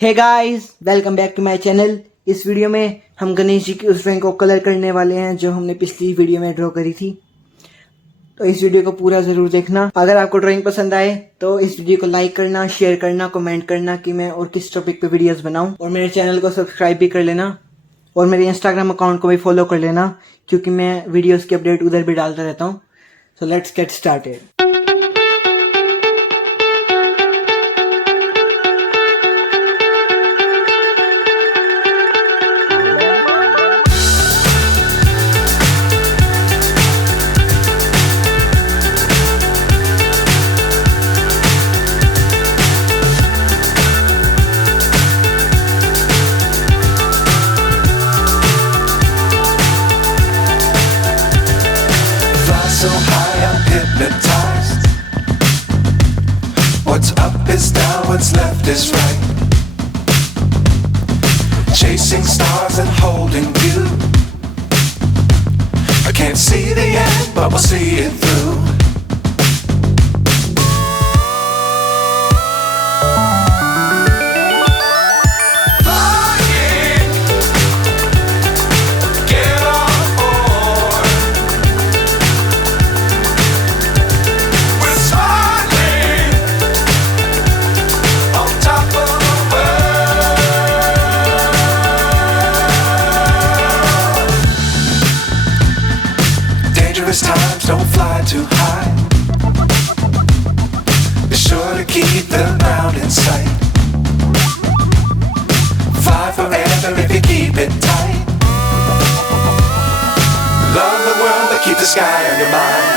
Hey guys, welcome back to my channel. इस video में हम गणेश जी की उस ड्राइंग को कलर करने वाले हैं जो हमने पिछली वीडियो में ड्रॉ करी थी। तो इस वीडियो को पूरा जरूर देखना। अगर आपको ड्राइंग पसंद आए तो इस वीडियो को लाइक करना, शेयर करना, कमेंट करना कि मैं और किस टॉपिक पे वीडियोस बनाऊं, और मेरे चैनल को सब्सक्राइब भी कर लेना और मेरे इंस्टाग्राम अकाउंट को भी फॉलो कर लेना क्योंकि मैं वीडियोस की अपडेट उधर भी डालता रहता हूँ। So let's get started. So high, I'm hypnotized. What's up is down, what's left is right. Chasing stars and holding you. I can't see the end, but we'll see it through. Dangerous times, don't fly too high. Be sure to keep the ground in sight. Fly forever if you keep it tight. Love the world, but keep the sky on your mind.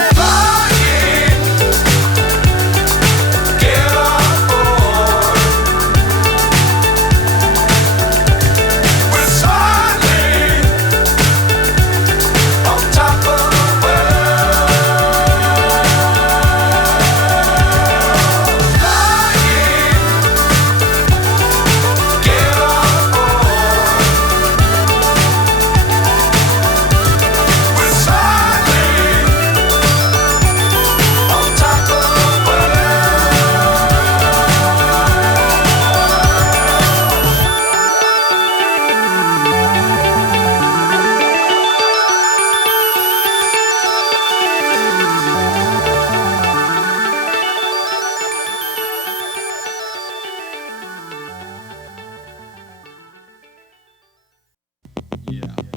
Yeah.